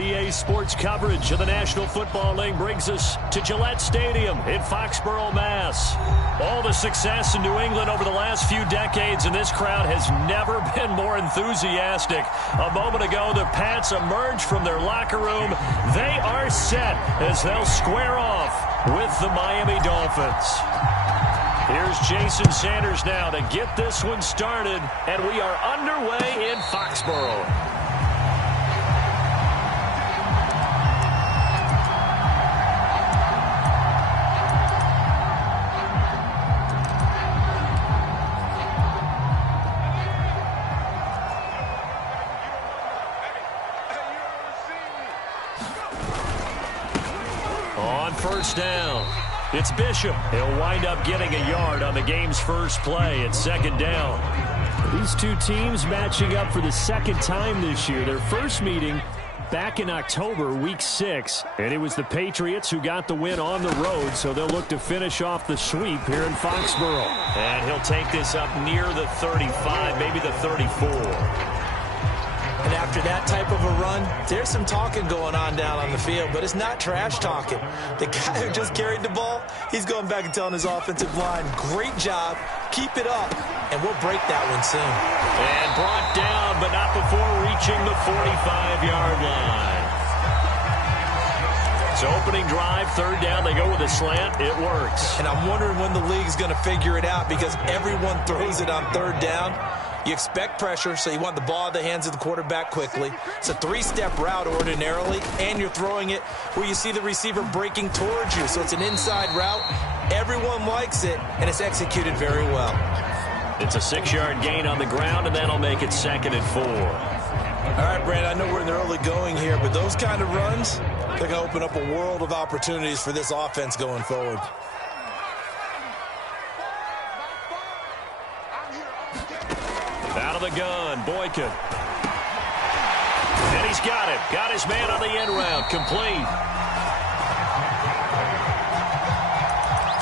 EA Sports coverage of the National Football League brings us to Gillette Stadium in Foxborough, Mass. All the success in New England over the last few decades, and this crowd has never been more enthusiastic. A moment ago, the Pats emerged from their locker room. They are set as they'll square off with the Miami Dolphins. Here's Jason Sanders now to get this one started, and we are underway in Foxborough. First down. It's Bishop. He'll wind up getting a yard on the game's first play at second down. These two teams matching up for the second time this year. Their first meeting back in October, week 6. And it was the Patriots who got the win on the road, so they'll look to finish off the sweep here in Foxborough. And he'll take this up near the 35, maybe the 34. And after that type of a run, there's some talking going on down on the field, but it's not trash talking. The guy who just carried the ball, he's going back and telling his offensive line, great job, keep it up, and we'll break that one soon. And brought down, but not before reaching the 45-yard line. So opening drive, third down, they go with a slant, it works. And I'm wondering when the league's going to figure it out because everyone throws it on third down. You expect pressure, so you want the ball in the hands of the quarterback quickly. It's a three-step route ordinarily, and you're throwing it where you see the receiver breaking towards you. So it's an inside route. Everyone likes it, and it's executed very well. It's a 6-yard gain on the ground, and that'll make it 2nd and 4. All right, Brand, I know we're in the early going here, but those kind of runs, they're going to open up a world of opportunities for this offense going forward. Out of the gun, Boykin. And he's got it. Got his man on the end route. Complete.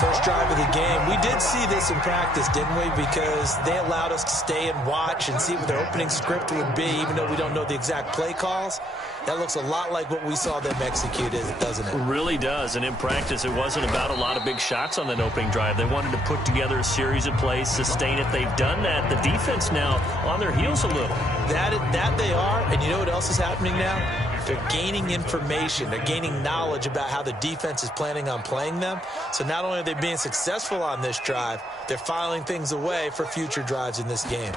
First drive of the game. We did see this in practice, didn't we? Because they allowed us to stay and watch and see what their opening script would be, even though we don't know the exact play calls. That looks a lot like what we saw them execute, doesn't it? It really does. And in practice, it wasn't about a lot of big shots on that opening drive. They wanted to put together a series of plays, sustain it. They've done that. The defense now on their heels a little. That they are. And you know what else is happening now? They're gaining information. They're gaining knowledge about how the defense is planning on playing them. So not only are they being successful on this drive, they're filing things away for future drives in this game.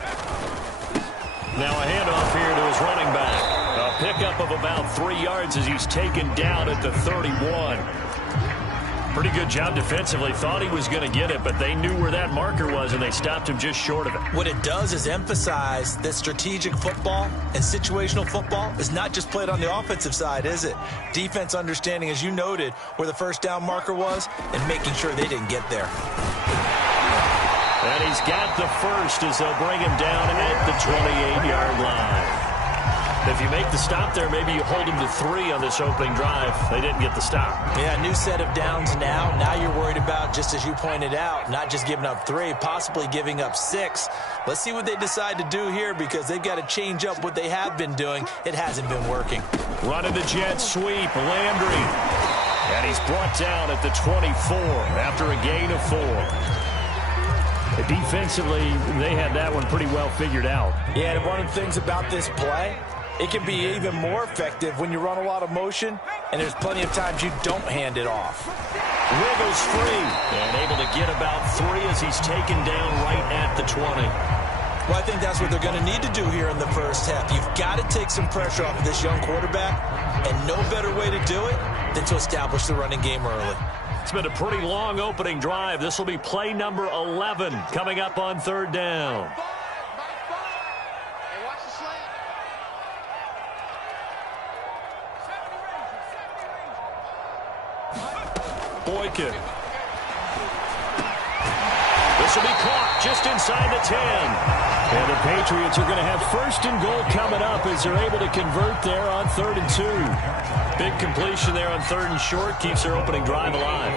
Now a handoff here to his running back. A pickup of about 3 yards as he's taken down at the 31. Pretty good job defensively. Thought he was going to get it, but they knew where that marker was, and they stopped him just short of it. What it does is emphasize that strategic football and situational football is not just played on the offensive side, is it? Defense understanding, as you noted, where the first down marker was and making sure they didn't get there. And he's got the first as they'll bring him down at the 28-yard line. If you make the stop there, maybe you hold him to 3 on this opening drive. They didn't get the stop. Yeah, new set of downs now. Now you're worried about, just as you pointed out, not just giving up 3, possibly giving up 6. Let's see what they decide to do here because they've got to change up what they have been doing. It hasn't been working. Running the jet sweep, Landry. And he's brought down at the 24 after a gain of 4. Defensively, they had that one pretty well figured out. Yeah, and one of the things about this play, it can be even more effective when you run a lot of motion, and there's plenty of times you don't hand it off. Wiggles free, and able to get about 3 as he's taken down right at the 20. Well, I think that's what they're going to need to do here in the first half. You've got to take some pressure off of this young quarterback, and no better way to do it than to establish the running game early. It's been a pretty long opening drive. This will be play number 11 coming up on third down. Boykin. The This will be caught just inside the 10. And the Patriots are going to have 1st and goal coming up as they're able to convert there on 3rd and 2. Big completion there on 3rd and short keeps their opening drive alive.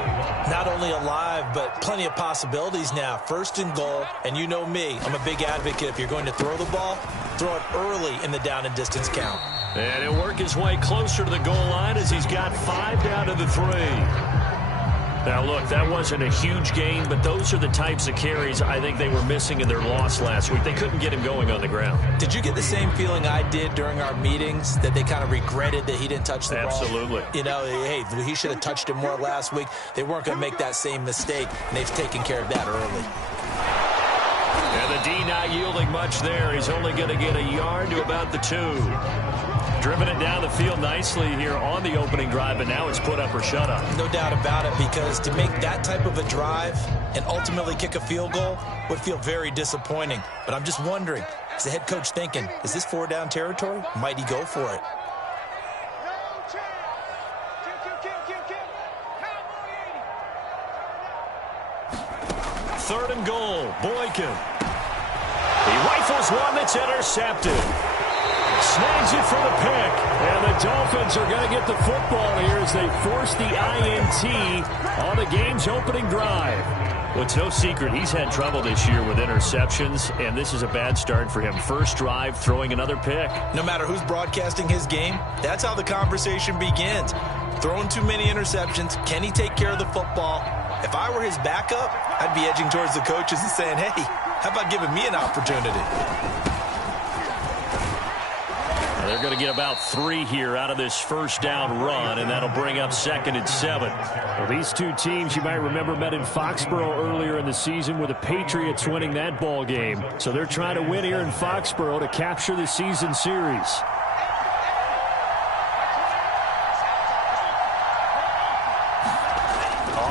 Not only alive, but plenty of possibilities now. 1st and goal, and you know me, I'm a big advocate. If you're going to throw the ball, throw it early in the down and distance count. And he'll work his way closer to the goal line as he's got 5 down to the 3. Now, look, that wasn't a huge gain, but those are the types of carries I think they were missing in their loss last week. They couldn't get him going on the ground. Did you get the same feeling I did during our meetings, that they kind of regretted that he didn't touch the ball? Absolutely. You know, hey, he should have touched it more last week. They weren't going to make that same mistake, and they've taken care of that early. And the D not yielding much there. He's only going to get a yard to about the 2. Driven it down the field nicely here on the opening drive, and now it's put up or shut up. No doubt about it, because to make that type of a drive and ultimately kick a field goal would feel very disappointing. But I'm just wondering, is the head coach thinking, is this 4-down territory? Might he go for it? Third and goal, Boykin. He rifles one that's intercepted. Snags it for the pick. And the Dolphins are going to get the football here as they force the INT on the game's opening drive. Well, it's no secret he's had trouble this year with interceptions, and this is a bad start for him. First drive, throwing another pick. No matter who's broadcasting his game, that's how the conversation begins. Throwing too many interceptions, can he take care of the football? If I were his backup, I'd be edging towards the coaches and saying, hey, how about giving me an opportunity? They're going to get about 3 here out of this first down run, and that'll bring up 2nd and 7. Well, these two teams, you might remember, met in Foxborough earlier in the season with the Patriots winning that ball game. So they're trying to win here in Foxborough to capture the season series.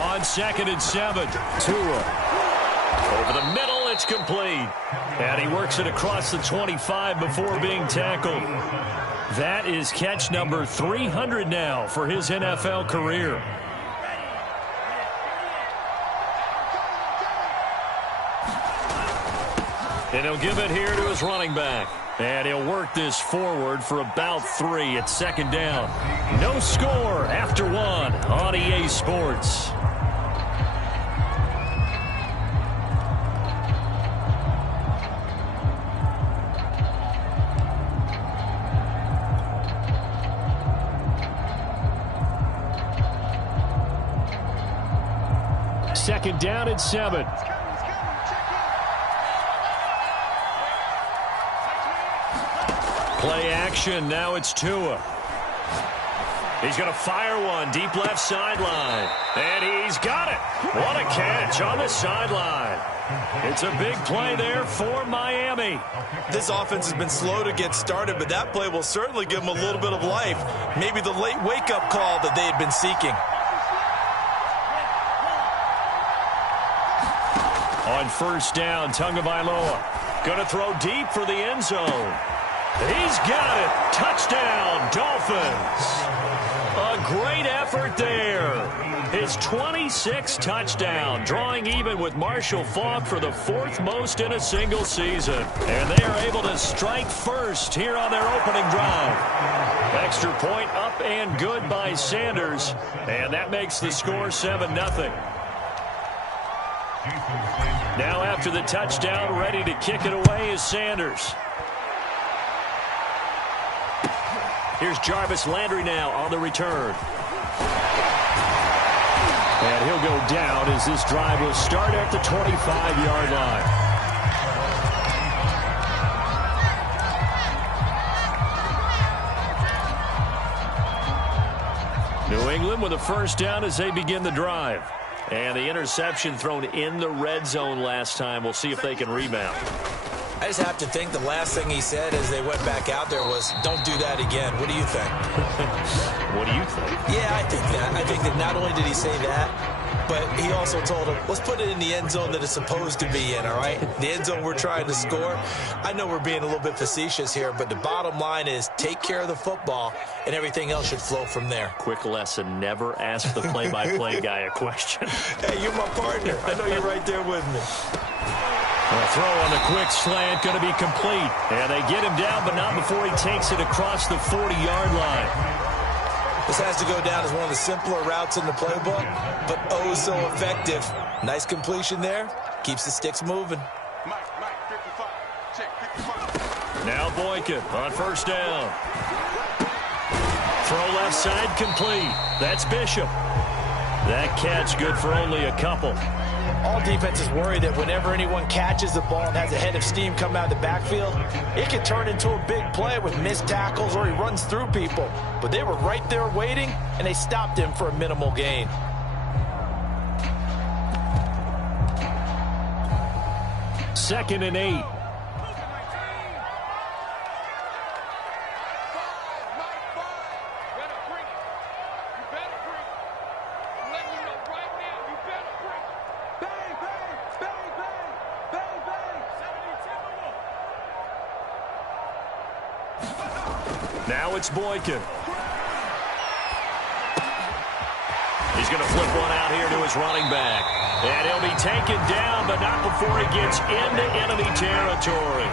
On 2nd and 7, Tua. Over the middle, it's complete. And he works it across the 25 before being tackled. That is catch number 300 now for his NFL career. And he'll give it here to his running back. And he'll work this forward for about 3 at 2nd down. No score after 1 on EA Sports. Second down at 7. Play action. Now it's Tua. He's going to fire one deep left sideline. And he's got it. What a catch on the sideline. It's a big play there for Miami. This offense has been slow to get started, but that play will certainly give them a little bit of life. Maybe the late wake-up call that they had been seeking. On first down, Tagovailoa going to throw deep for the end zone. He's got it. Touchdown, Dolphins. A great effort there. His 26th touchdown, drawing even with Marshall Faulk for the 4th most in a single season. And they are able to strike first here on their opening drive. Extra point up and good by Sanders. And that makes the score 7-0. Now after the touchdown, ready to kick it away is Sanders. Here's Jarvis Landry now on the return. And he'll go down as this drive will start at the 25-yard line. New England with a first down as they begin the drive. And the interception thrown in the red zone last time. We'll see if they can rebound. I just have to think the last thing he said as they went back out there was, don't do that again. What do you think? What do you think? Yeah, I think that. I think that not only did he say that, but he also told him, let's put it in the end zone that it's supposed to be in, all right? The end zone we're trying to score. I know we're being a little bit facetious here, but the bottom line is take care of the football, and everything else should flow from there. Quick lesson, never ask the play-by-play guy a question. Hey, you're my partner. I know you're right there with me. A throw on the quick slant, going to be complete. And they get him down, but not before he takes it across the 40-yard line. This has to go down as one of the simpler routes in the playbook, but oh so effective. Nice completion there. Keeps the sticks moving. Now Boykin on first down. Throw left side complete. That's Bishop. That catch good for only a couple. All defenses worry that whenever anyone catches the ball and has a head of steam come out of the backfield, it can turn into a big play with missed tackles or he runs through people. But they were right there waiting, and they stopped him for a minimal gain. Second and 8. Now it's Boykin. He's going to flip one out here to his running back. And he'll be taken down, but not before he gets into enemy territory.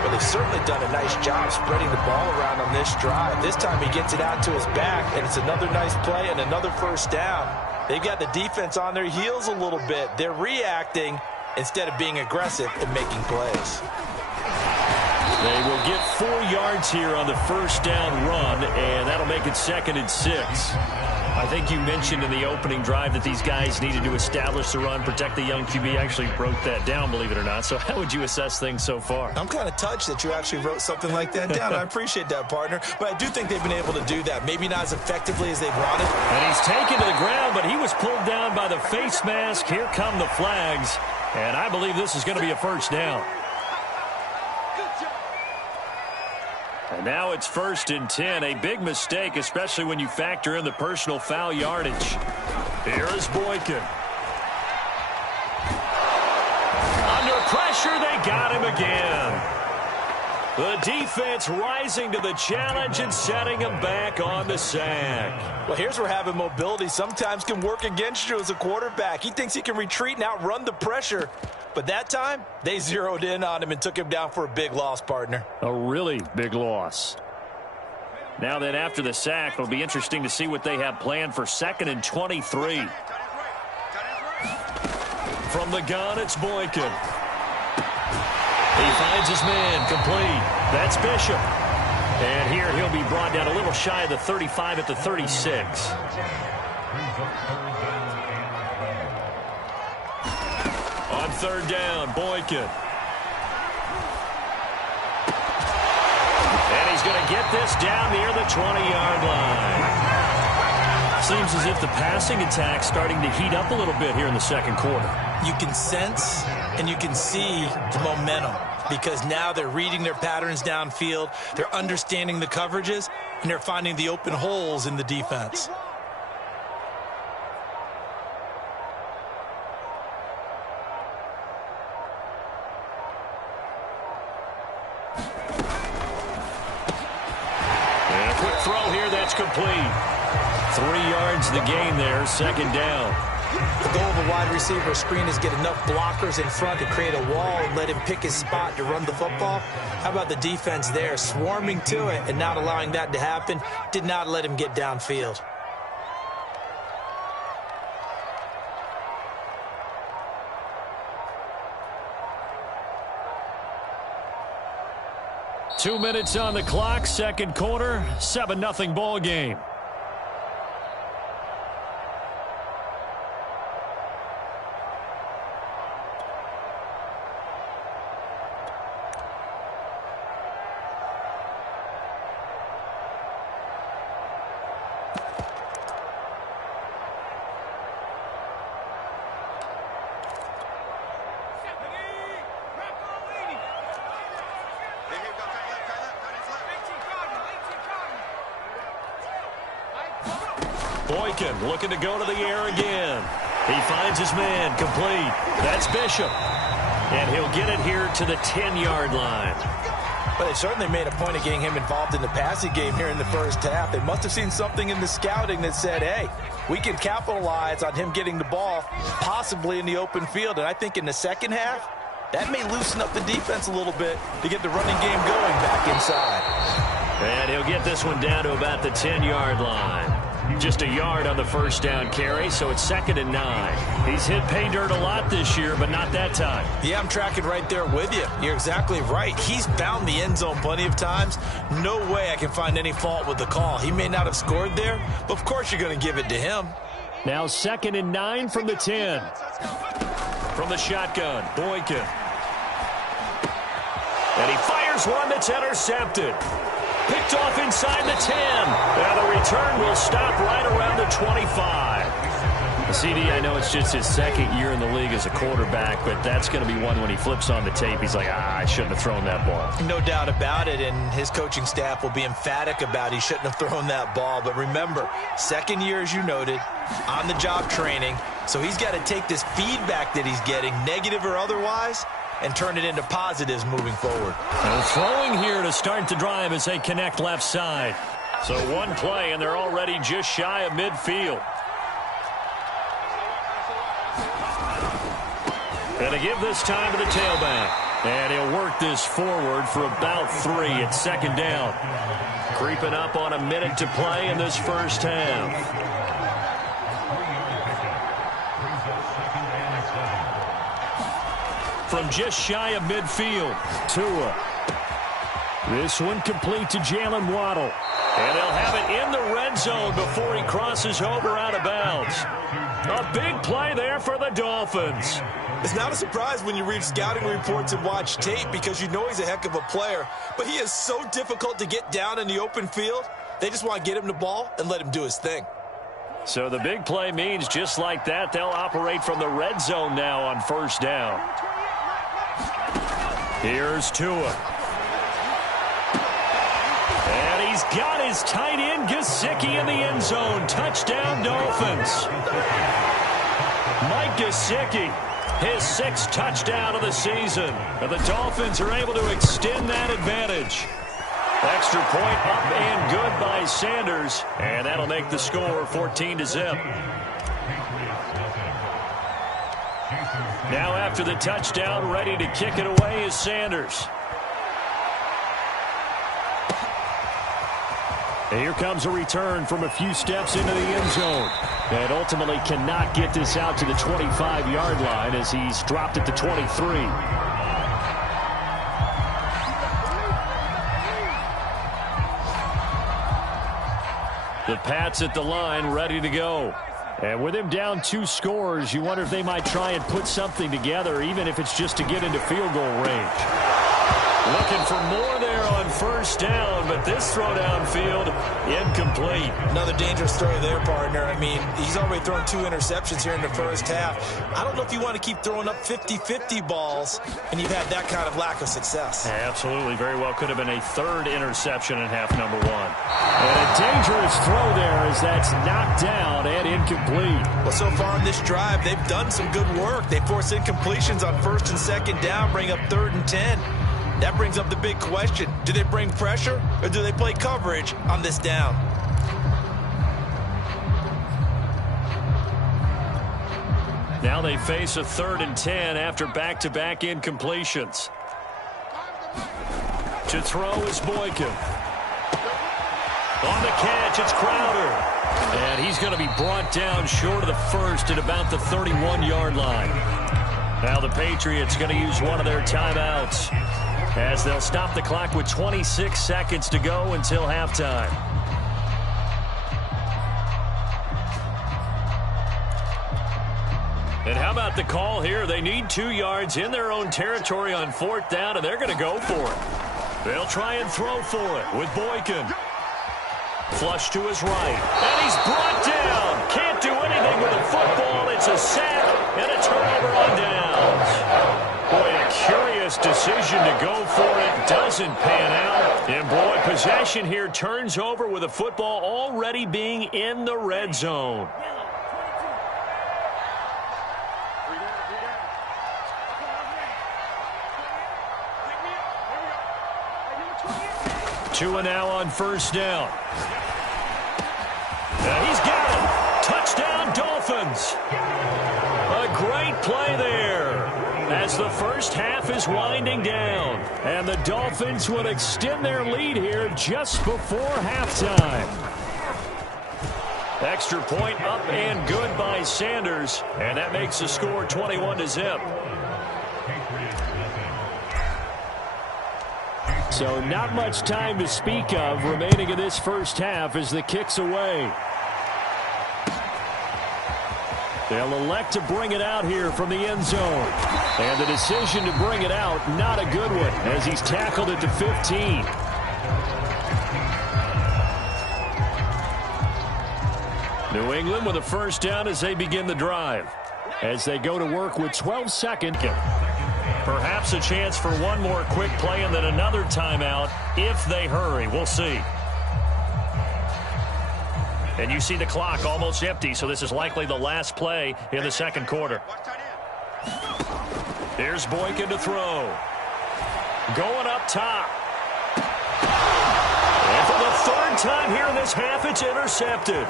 Well, they've certainly done a nice job spreading the ball around on this drive. This time he gets it out to his back, and it's another nice play and another first down. They've got the defense on their heels a little bit. They're reacting instead of being aggressive and making plays. They will get 4 yards here on the first down run, and that'll make it 2nd and 6. I think you mentioned in the opening drive that these guys needed to establish the run, protect the young QB. Actually broke that down, believe it or not. So how would you assess things so far? I'm kind of touched that you actually wrote something like that down. I appreciate that, partner. But I do think they've been able to do that. Maybe not as effectively as they wanted. And he's taken to the ground, but he was pulled down by the face mask. Here come the flags. And I believe this is going to be a first down. And now it's 1st and 10. A big mistake, especially when you factor in the personal foul yardage. Here is Boykin. Under pressure, they got him again. The defense rising to the challenge and setting him back on the sack. Well, here's where having mobility sometimes can work against you as a quarterback. He thinks he can retreat and outrun the pressure. But that time, they zeroed in on him and took him down for a big loss, partner. A really big loss. Now then, after the sack, it'll be interesting to see what they have planned for 2nd and 23. From the gun, it's Boykin. He finds his man, complete. That's Bishop. And here he'll be brought down a little shy of the 35 at the 36. On 3rd down, Boykin. And he's going to get this down near the 20-yard line. Seems as if the passing attack's starting to heat up a little bit here in the 2nd quarter. You can sense and you can see the momentum because now they're reading their patterns downfield, they're understanding the coverages, and they're finding the open holes in the defense. Complete. 3 yards the gain there, 2nd down. The goal of a wide receiver screen is get enough blockers in front to create a wall and let him pick his spot to run the football. How about the defense there, swarming to it and not allowing that to happen? Did not let him get downfield. Two minutes on the clock, 2nd quarter, 7-0 ball game. Boykin looking to go to the air again. He finds his man, complete. That's Bishop. And he'll get it here to the 10-yard line. But they certainly made a point of getting him involved in the passing game here in the first half. They must have seen something in the scouting that said, hey, we can capitalize on him getting the ball, possibly in the open field. And I think in the second half, that may loosen up the defense a little bit to get the running game going back inside. And he'll get this one down to about the 10-yard line. Just a yard on the first down carry, so it's 2nd and 9. He's hit pay dirt a lot this year, but not that time. Yeah, I'm tracking right there with you. You're exactly right. He's found the end zone plenty of times. No way I can find any fault with the call. He may not have scored there, but of course you're going to give it to him. Now 2nd and 9 from the 10. From the shotgun, Boykin. And he fires one that's intercepted. Picked off inside the 10. Now the return will stop right around the 25. CD, I know it's just his 2nd year in the league as a quarterback, but that's going to be one when he flips on the tape. He's like, I shouldn't have thrown that ball. No doubt about it, and his coaching staff will be emphatic about he shouldn't have thrown that ball. But remember, 2nd year, as you noted, on-the-job training, so he's got to take this feedback that he's getting, negative or otherwise, and turn it into positives moving forward. And throwing here to start the drive as they connect left side. So one play, and they're already just shy of midfield. And to give this time to the tailback. And he'll work this forward for about 3. It's 2nd down. Creeping up on a minute to play in this first half. From just shy of midfield, Tua. This one complete to Jalen Waddle. And they'll have it in the red zone before he crosses over out of bounds. A big play there for the Dolphins. It's not a surprise when you read scouting reports and watch tape because you know he's a heck of a player. But he is so difficult to get down in the open field. They just want to get him the ball and let him do his thing. So the big play means just like that, they'll operate from the red zone now on first down. Here's Tua. And he's got his tight end Gesicki in the end zone. Touchdown, Dolphins. Mike Gesicki, his 6th touchdown of the season. And the Dolphins are able to extend that advantage. Extra point up and good by Sanders. And that'll make the score 14-0. Now after the touchdown, ready to kick it away is Sanders. And here comes a return from a few steps into the end zone. And ultimately cannot get this out to the 25-yard line as he's dropped at the 23. The Pats at the line ready to go. And with him down 2 scores, you wonder if they might try and put something together, even if it's just to get into field goal range. Looking for more there on first down, but this throw downfield, incomplete. Another dangerous throw there, partner. I mean, he's already thrown 2 interceptions here in the first half. I don't know if you want to keep throwing up 50-50 balls, and you've had that kind of lack of success. Absolutely. Very well could have been a 3rd interception in half number 1. And a dangerous throw there as that's knocked down and incomplete. Well, so far in this drive, they've done some good work. They force incompletions on 1st and 2nd down, bring up 3rd and 10. That brings up the big question. Do they bring pressure or do they play coverage on this down? Now they face a 3rd and 10 after back-to-back incompletions. To throw is Boykin. On the catch, it's Crowder. And he's going to be brought down short of the 1st at about the 31-yard line. Now the Patriots going to use one of their timeouts as they'll stop the clock with 26 seconds to go until halftime. And how about the call here? They need 2 yards in their own territory on 4th down, and they're going to go for it. They'll try and throw for it with Boykin. Flush to his right. And he's brought down. Can't do anything with the football. It's a sack and a turnover on downs. Boy, a curious decision to go for it. Doesn't pan out. And boy, Possession here turns over with the football already being in the red zone. Two and now on first down. He's got it. Touchdown, Dolphins. A great play there as the first half is winding down. And the Dolphins will extend their lead here just before halftime. Extra point up and good by Sanders. And that makes the score 21-0. So not much time to speak of remaining in this first half as the kick's away. They'll elect to bring it out here from the end zone. And the decision to bring it out, not a good one, as he's tackled at the 15. New England with a first down as they begin the drive. As they go to work with 12 seconds. Perhaps a chance for one more quick play and then another timeout if they hurry. We'll see. And you see the clock almost empty, so this is likely the last play in the second quarter. Here's Boykin to throw. Going up top. And for the third time here in this half, it's intercepted.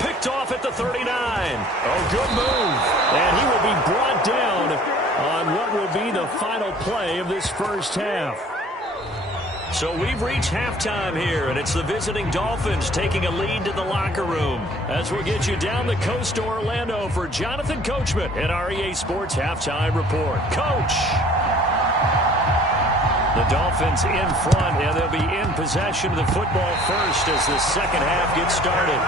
Picked off at the 39. Oh, good move. And he will be brought down on what will be the final play of this first half. So we've reached halftime here, and it's the visiting Dolphins taking a lead to the locker room. As we'll get you down the coast to Orlando for Jonathan Coachman at our EA Sports Halftime Report. Coach! The Dolphins in front, and they'll be in possession of the football first as the second half gets started.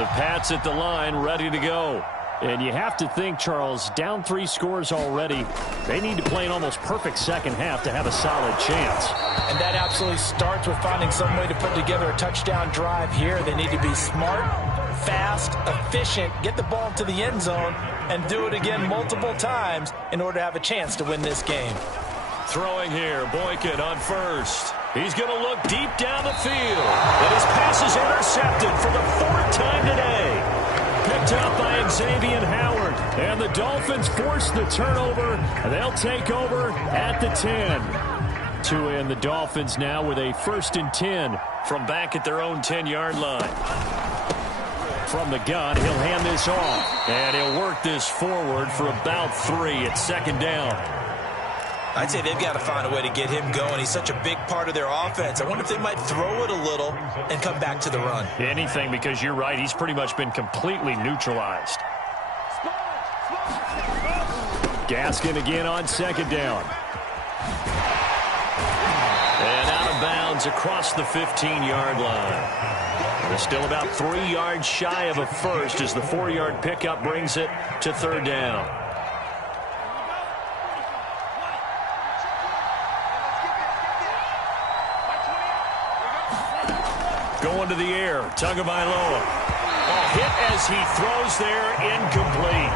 The Pats at the line, ready to go. And you have to think, Charles, down 3 scores already. They need to play an almost perfect second half to have a solid chance. And that absolutely starts with finding some way to put together a touchdown drive here. They need to be smart, fast, efficient, get the ball to the end zone, and do it again multiple times in order to have a chance to win this game. Throwing here, Boykin on first. He's going to look deep down the field. And his pass is intercepted for the 4th time today. Picked up by Xavier Howard. And the Dolphins force the turnover. They'll take over at the 10. Two in, the Dolphins now with a 1st and 10 from back at their own 10-yard line. From the gun, he'll hand this off. And he'll work this forward for about 3 at 2nd down. I'd say they've got to find a way to get him going. He's such a big part of their offense. I wonder if they might throw it a little and come back to the run. Anything, because you're right. He's pretty much been completely neutralized. Gaskin again on 2nd down. And out of bounds across the 15-yard line. They're still about 3 yards shy of a first as the 4-yard pickup brings it to 3rd down. Going to the air, Tagovailoa. Hit as he throws there, incomplete.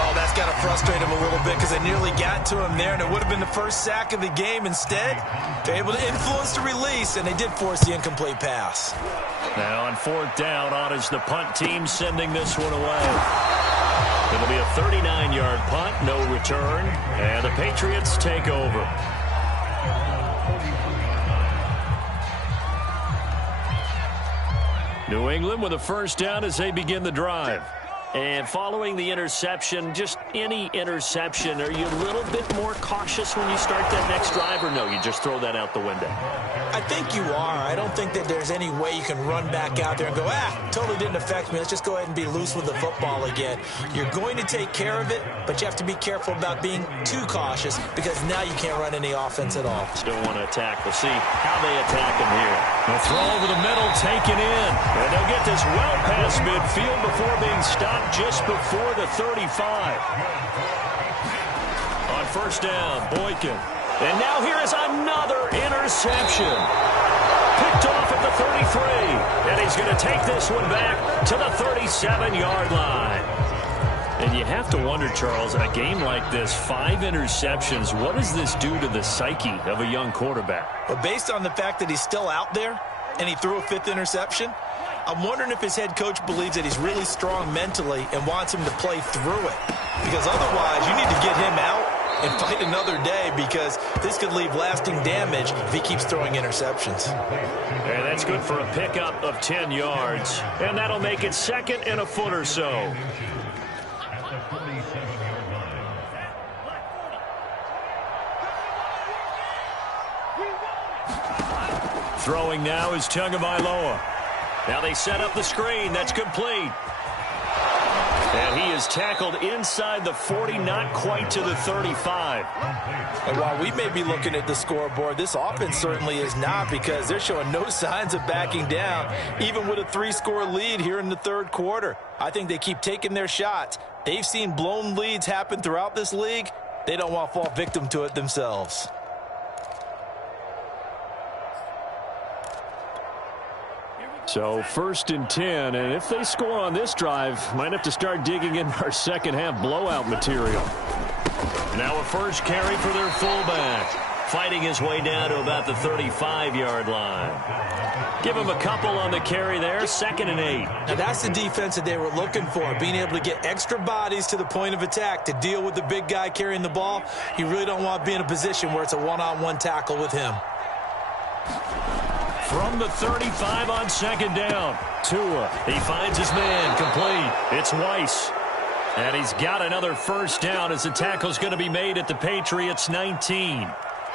Oh, that's got to frustrate him a little bit because they nearly got to him there, and it would have been the first sack of the game. Instead, they're able to influence the release, and they did force the incomplete pass. Now on 4th down, on is the punt team sending this one away. It'll be a 39-yard punt, no return, and the Patriots take over. New England with a 1st down as they begin the drive. And following the interception, just any interception, are you a little bit more cautious when you start that next drive, or no, you just throw that out the window? I think you are. I don't think that there's any way you can run back out there and go, totally didn't affect me. Let's just go ahead and be loose with the football again. You're going to take care of it, but you have to be careful about being too cautious because now you can't run any offense at all. Still want to attack. We'll see how they attack him here. The throw over the middle, taken in. And they'll get this well past midfield before being stopped just before the 35. On 1st down, Boykin. And now here is another interception. Picked off at the 33. And he's going to take this one back to the 37-yard line. And you have to wonder, Charles, a game like this, 5 interceptions, what does this do to the psyche of a young quarterback? Well, based on the fact that he's still out there and he threw a 5th interception, I'm wondering if his head coach believes that he's really strong mentally and wants him to play through it. Because otherwise, you need to get him out and fight another day, because this could leave lasting damage if he keeps throwing interceptions. And that's good for a pickup of 10 yards. And that'll make it 2nd and a foot or so. Throwing now is Tagovailoa. Now they set up the screen. That's complete. And he is tackled inside the 40, not quite to the 35. And while we may be looking at the scoreboard, this offense certainly is not, because they're showing no signs of backing down, even with a 3-score lead here in the 3rd quarter. I think they keep taking their shots. They've seen blown leads happen throughout this league. They don't want to fall victim to it themselves. So 1st and 10, and if they score on this drive, might have to start digging in our second-half blowout material. Now a first carry for their fullback, fighting his way down to about the 35-yard line. Give him a couple on the carry there, 2nd and 8. Now that's the defense that they were looking for, being able to get extra bodies to the point of attack to deal with the big guy carrying the ball. You really don't want to be in a position where it's a one-on-one tackle with him. From the 35 on 2nd down, Tua, he finds his man, complete. It's Weiss. And he's got another first down as the tackle's going to be made at the Patriots' 19.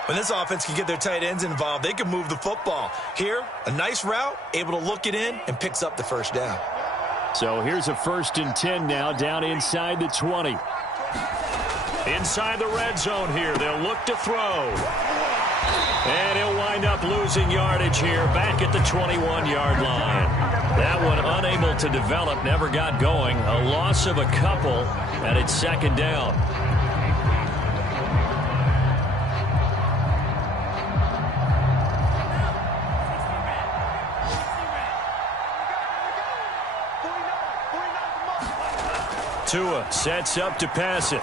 When this offense can get their tight ends involved, they can move the football. Here, a nice route, able to look it in, and picks up the first down. So here's a 1st and 10 now, down inside the 20. Inside the red zone here, they'll look to throw. And he'll wind up losing yardage here back at the 21-yard line. That one unable to develop, never got going. A loss of a couple, and it's 2nd down. Tua sets up to pass it.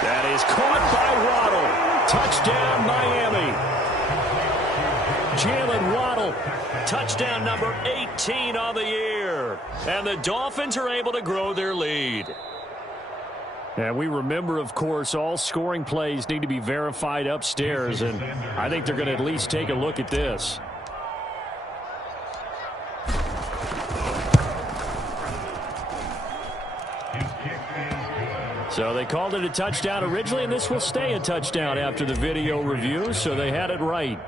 That is caught by Waddle. Touchdown, Miami. Jalen Waddle, touchdown number 18 on the year. And the Dolphins are able to grow their lead. And we remember, of course, all scoring plays need to be verified upstairs. And I think they're going to at least take a look at this. So they called it a touchdown originally, and this will stay a touchdown after the video review, so they had it right.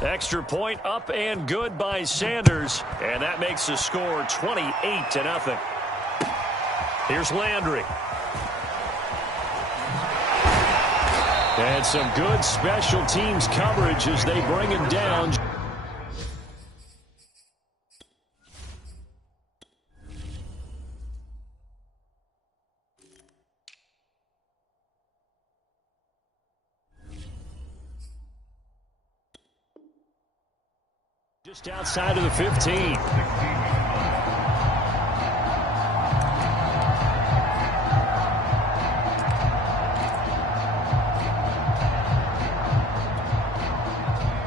Extra point up and good by Sanders, and that makes the score 28-0. Here's Landry. And some good special teams coverage as they bring him down. Just outside of the 15.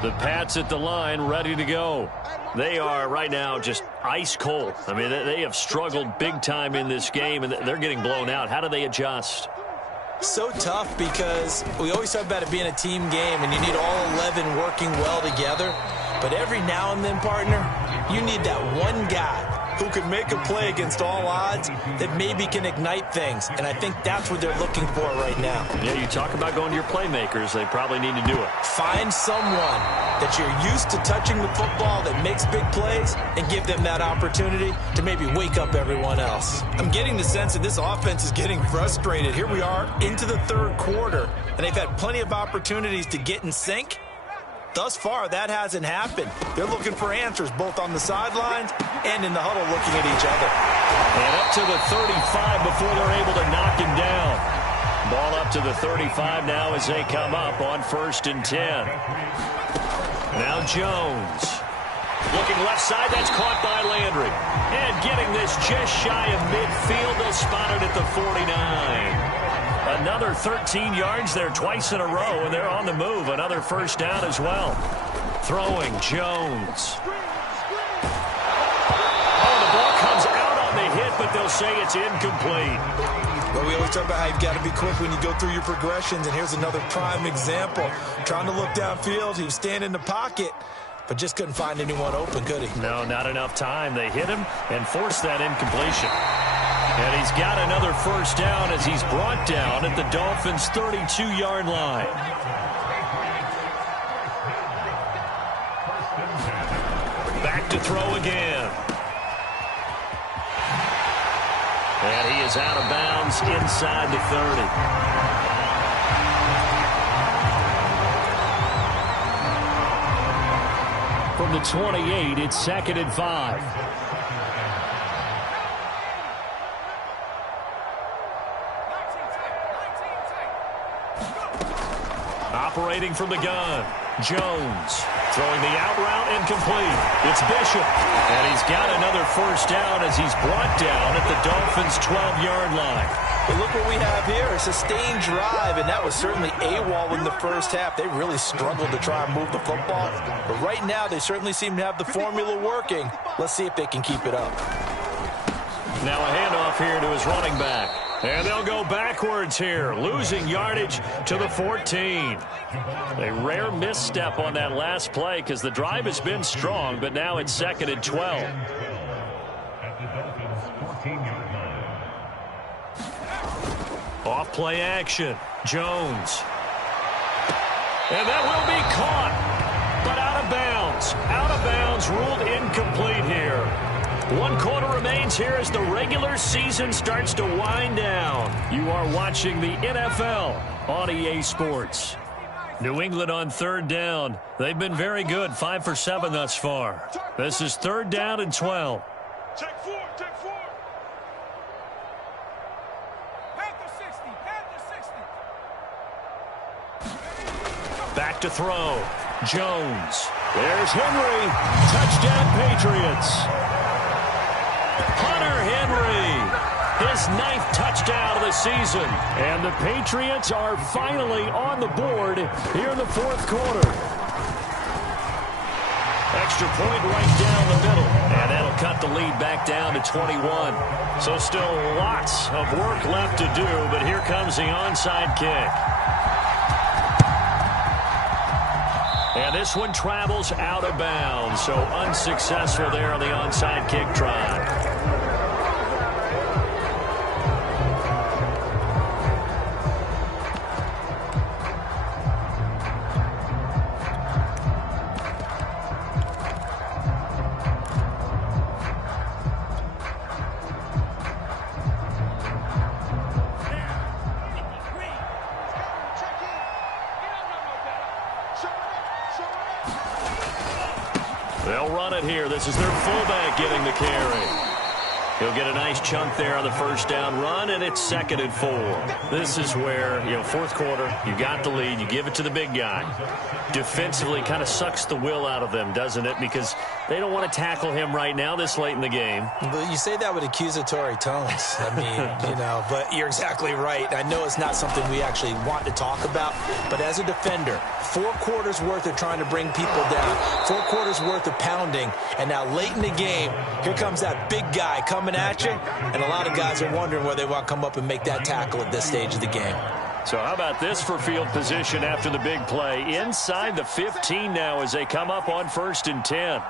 The Pats at the line, ready to go. They are right now just ice cold. I mean, they have struggled big time in this game, and they're getting blown out. How do they adjust? So tough, because we always talk about it being a team game, and you need all 11 working well together. But every now and then, partner, you need that one guy who can make a play against all odds that maybe can ignite things. And I think that's what they're looking for right now. Yeah, you talk about going to your playmakers. They probably need to do it. Find someone that you're used to touching the football that makes big plays and give them that opportunity to maybe wake up everyone else. I'm getting the sense that this offense is getting frustrated. Here we are into the 3rd quarter, and they've had plenty of opportunities to get in sync. Thus far, that hasn't happened. They're looking for answers both on the sidelines and in the huddle looking at each other. And up to the 35 before they're able to knock him down. Ball up to the 35 now as they come up on 1st and 10. Now Jones. Looking left side, that's caught by Landry. And getting this just shy of midfield, they'll spot it at the 49. Another 13 yards there twice in a row, and they're on the move. Another first down as well. Throwing, Jones. Oh, the ball comes out on the hit, but they'll say it's incomplete. Well, we always talk about how you've got to be quick when you go through your progressions, and here's another prime example. Trying to look downfield, he was standing in the pocket, but just couldn't find anyone open, could he? No, not enough time. They hit him and forced that incompletion. And he's got another first down as he's brought down at the Dolphins' 32-yard line. Back to throw again. And he is out of bounds inside the 30. From the 28, it's 2nd and 5. Operating from the gun, Jones. Throwing the out route incomplete. It's Bishop. And he's got another first down as he's brought down at the Dolphins' 12-yard line. But look what we have here. A sustained drive, and that was certainly AWOL in the first half. They really struggled to try and move the football. But right now, they certainly seem to have the formula working. Let's see if they can keep it up. Now a handoff here to his running back. And they'll go backwards here, losing yardage to the 14. A rare misstep on that last play because the drive has been strong, but now it's 2nd and 12. Off play action, Jones. And that will be caught, but out of bounds. Out of bounds, ruled incomplete here. 1 quarter remains here as the regular season starts to wind down. You are watching the NFL on EA Sports. New England on 3rd down. They've been very good, 5 for 7 thus far. This is 3rd down and 12. Take 4. Panther 60. Back to throw. Jones. There's Henry. Touchdown, Patriots. Hunter Henry, his 9th touchdown of the season. And the Patriots are finally on the board here in the 4th quarter. Extra point right down the middle. And that'll cut the lead back down to 21. So still lots of work left to do, but here comes the onside kick. And this one travels out of bounds, so unsuccessful there on the onside kick try. They'll run it here. This is their fullback getting the carry. He'll get a nice chunk there on the first down run, and it's 2nd and 4. This is where, 4th quarter, you got the lead, you give it to the big guy. Defensively kind of sucks the will out of them, doesn't it? Because they don't want to tackle him right now this late in the game. But you say that with accusatory tones. I mean, but you're exactly right. I know it's not something we actually want to talk about, but as a defender, 4 quarters worth of trying to bring people down, 4 quarters worth of pounding, and now late in the game, here comes that big guy coming at you, and a lot of guys are wondering whether they want to come up and make that tackle at this stage of the game. So how about this for field position after the big play? Inside the 15 now as they come up on 1st and 10.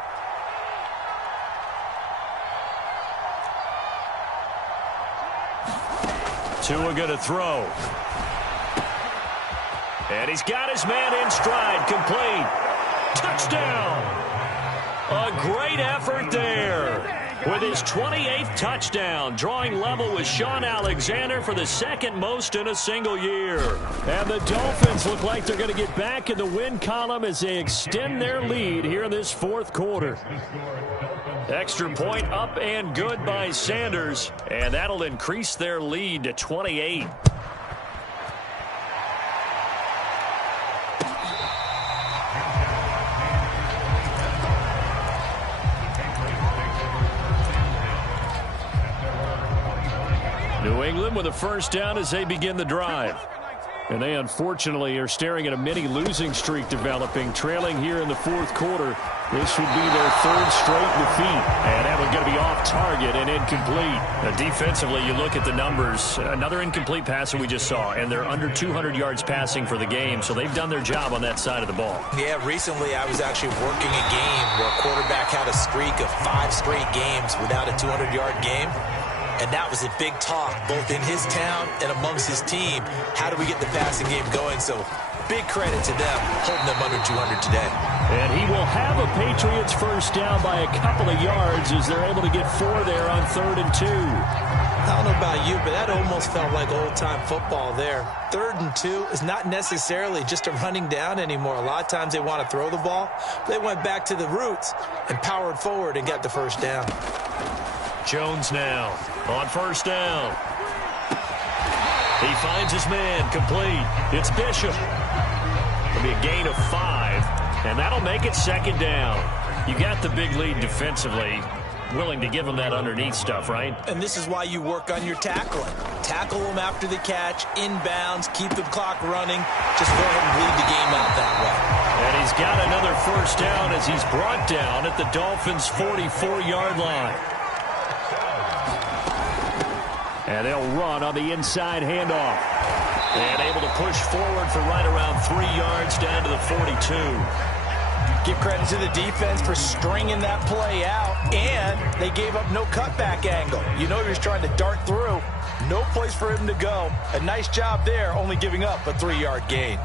Tua going to throw. And he's got his man in stride, complete. Touchdown! A great effort there. With his 28th touchdown, drawing level with Sean Alexander for the 2nd most in a single year. And the Dolphins look like they're going to get back in the win column as they extend their lead here in this 4th quarter. Extra point up and good by Sanders, and that'll increase their lead to 28. New England with a first down as they begin the drive. And they unfortunately are staring at a mini losing streak developing, trailing here in the fourth quarter. This would be their third straight defeat. And that one's going to be off target and incomplete. Now, defensively, you look at the numbers. Another incomplete pass that we just saw, and they're under 200 yards passing for the game. So they've done their job on that side of the ball. Yeah, recently I was actually working a game where a quarterback had a streak of 5 straight games without a 200-yard game. And that was a big talk, both in his town and amongst his team. How do we get the passing game going? So big credit to them, holding them under 200 today. And he will have a Patriots first down by a couple of yards as they're able to get 4 there on 3rd and 2. I don't know about you, but that almost felt like old-time football there. 3rd and 2 is not necessarily just a running down anymore. A lot of times they want to throw the ball. They went back to the roots and powered forward and got the first down. Jones now on first down. He finds his man, complete. It's Bishop. It'll be a gain of 5, and that'll make it 2nd down. You got the big lead defensively. Willing to give him that underneath stuff, right? And this is why you work on your tackling. Tackle them after the catch, inbounds, keep the clock running. Just go ahead and bleed the game out that way. And he's got another first down as he's brought down at the Dolphins' 44-yard line. And they'll run on the inside handoff. And able to push forward for right around 3 yards down to the 42. Give credit to the defense for stringing that play out, and they gave up no cutback angle. You know he was trying to dart through. No place for him to go. A nice job there, only giving up a 3-yard gain.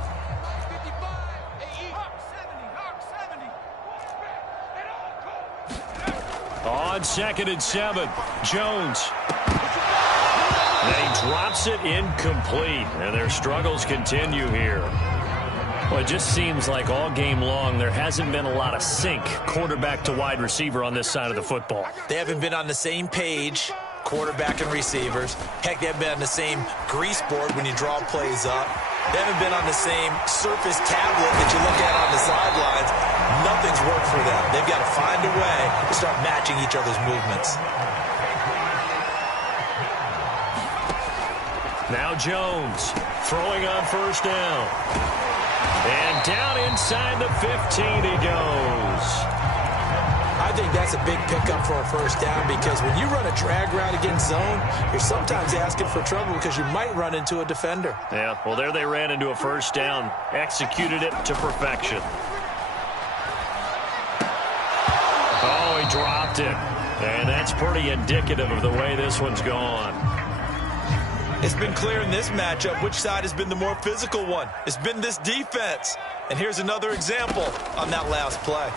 On 2nd and 7, Jones. And he drops it incomplete, and their struggles continue here. Well, it just seems like all game long there hasn't been a lot of sync quarterback to wide receiver on this side of the football. They haven't been on the same page, quarterback and receivers. Heck, they haven't been on the same grease board when you draw plays up. They haven't been on the same surface tablet that you look at on the sidelines. Nothing's worked for them. They've got to find a way to start matching each other's movements. Now Jones throwing on first down. And down inside the 15 he goes. I think that's a big pickup for a first down because when you run a drag route against zone, you're sometimes asking for trouble because you might run into a defender. Yeah, well, there they ran into a first down, executed it to perfection. Oh, he dropped it. And that's pretty indicative of the way this one's gone. It's been clear in this matchup which side has been the more physical one. It's been this defense. And here's another example on that last play.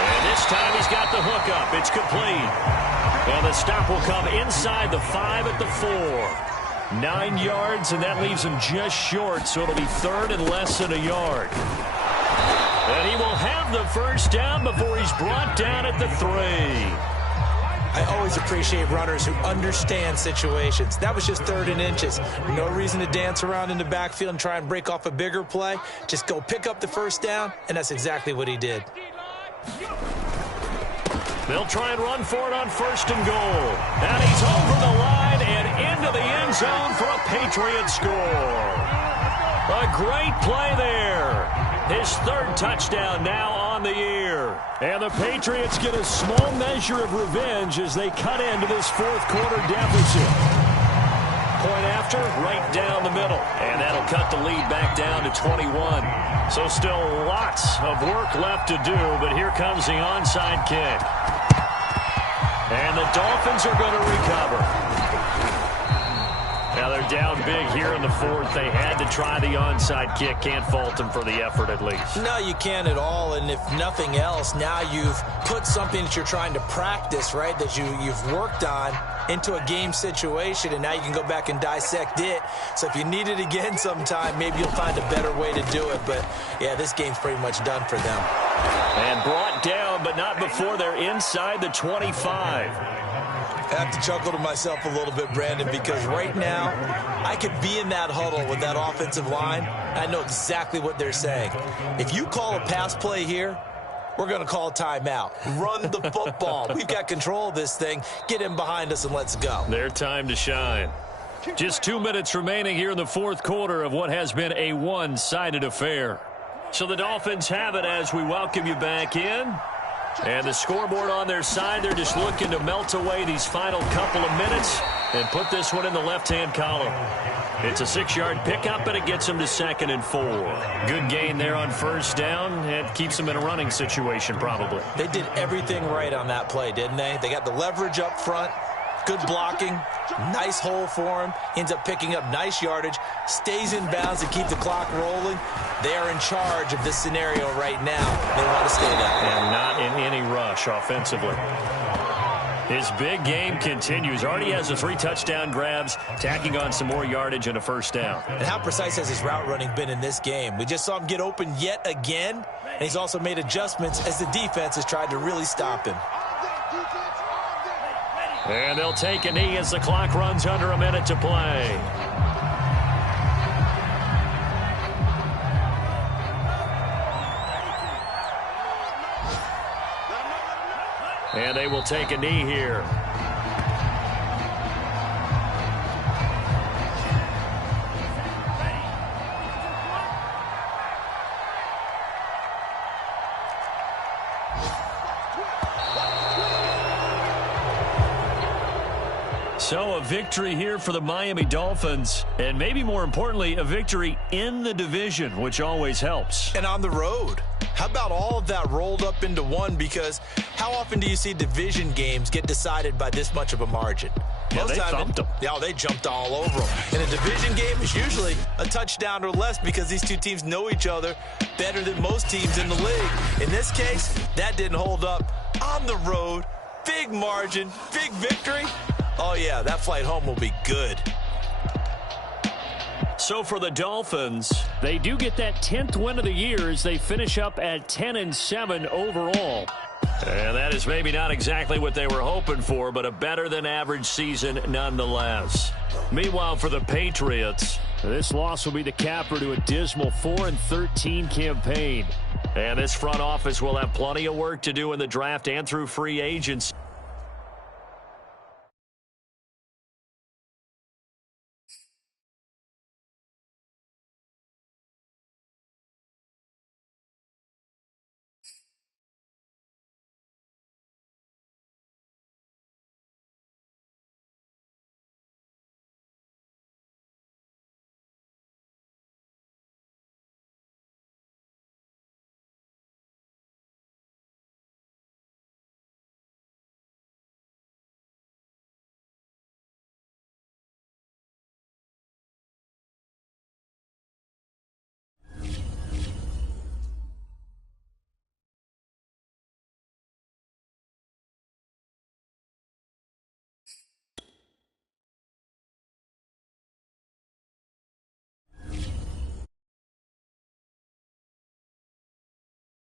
And this time he's got the hookup. It's complete. And the stop will come inside the 5 at the 4. 9 yards, and that leaves him just short, so it'll be 3rd and less than a yard. And he will have the first down before he's brought down at the 3. I always appreciate runners who understand situations. That was just 3rd and inches. No reason to dance around in the backfield and try and break off a bigger play. Just go pick up the first down, and that's exactly what he did. They'll try and run for it on 1st and goal. And he's over the line and into the end zone for a Patriot score. A great play there. His 3rd touchdown now on the year. And the Patriots get a small measure of revenge as they cut into this 4th quarter deficit. Point after, right down the middle. And that'll cut the lead back down to 21. So still lots of work left to do, but here comes the onside kick. And the Dolphins are going to recover. Now they're down big here in the 4th. They had to try the onside kick. Can't fault them for the effort at least. No, you can't at all. And if nothing else, now you've put something that you're trying to practice, right, that you've worked on into a game situation, and now you can go back and dissect it. So if you need it again sometime, maybe you'll find a better way to do it. But, yeah, this game's pretty much done for them. And brought down, but not before they're inside the 25. I have to chuckle to myself a little bit, Brandon, because right now I could be in that huddle with that offensive line. I know exactly what they're saying. If you call a pass play here, we're going to call timeout. Run the football. We've got control of this thing. Get him behind us and let's go. Their time to shine. Just 2 minutes remaining here in the fourth quarter of what has been a one-sided affair. So the Dolphins have it as we welcome you back in. And the scoreboard on their side, they're just looking to melt away these final couple of minutes and put this one in the left-hand column. It's a 6-yard pickup, and it gets them to 2nd and 4. Good gain there on first down. It keeps them in a running situation, probably. They did everything right on that play, didn't they? They got the leverage up front, good blocking, nice hole for him, ends up picking up nice yardage, stays in bounds to keep the clock rolling. They are in charge of this scenario right now. They want to stay that way. And not in any rush offensively. His big game continues. Already has the 3 touchdown grabs, tacking on some more yardage and a first down. And how precise has his route running been in this game? We just saw him get open yet again, and he's also made adjustments as the defense has tried to really stop him. And they'll take a knee as the clock runs under a minute to play. And they will take a knee here. So a victory here for the Miami Dolphins, and maybe more importantly, a victory in the division, which always helps. And on the road. How about all of that rolled up into one? Because how often do you see division games get decided by this much of a margin? Yeah, they thumped them. Yeah, they jumped all over them. And a division game is usually a touchdown or less because these two teams know each other better than most teams in the league. In this case, that didn't hold up. On the road, big margin, big victory. Oh, yeah, that flight home will be good. So for the Dolphins, they do get that 10th win of the year as they finish up at 10-7 overall. And that is maybe not exactly what they were hoping for, but a better-than-average season nonetheless. Meanwhile, for the Patriots, this loss will be the capper to a dismal 4-13 campaign. And this front office will have plenty of work to do in the draft and through free agency.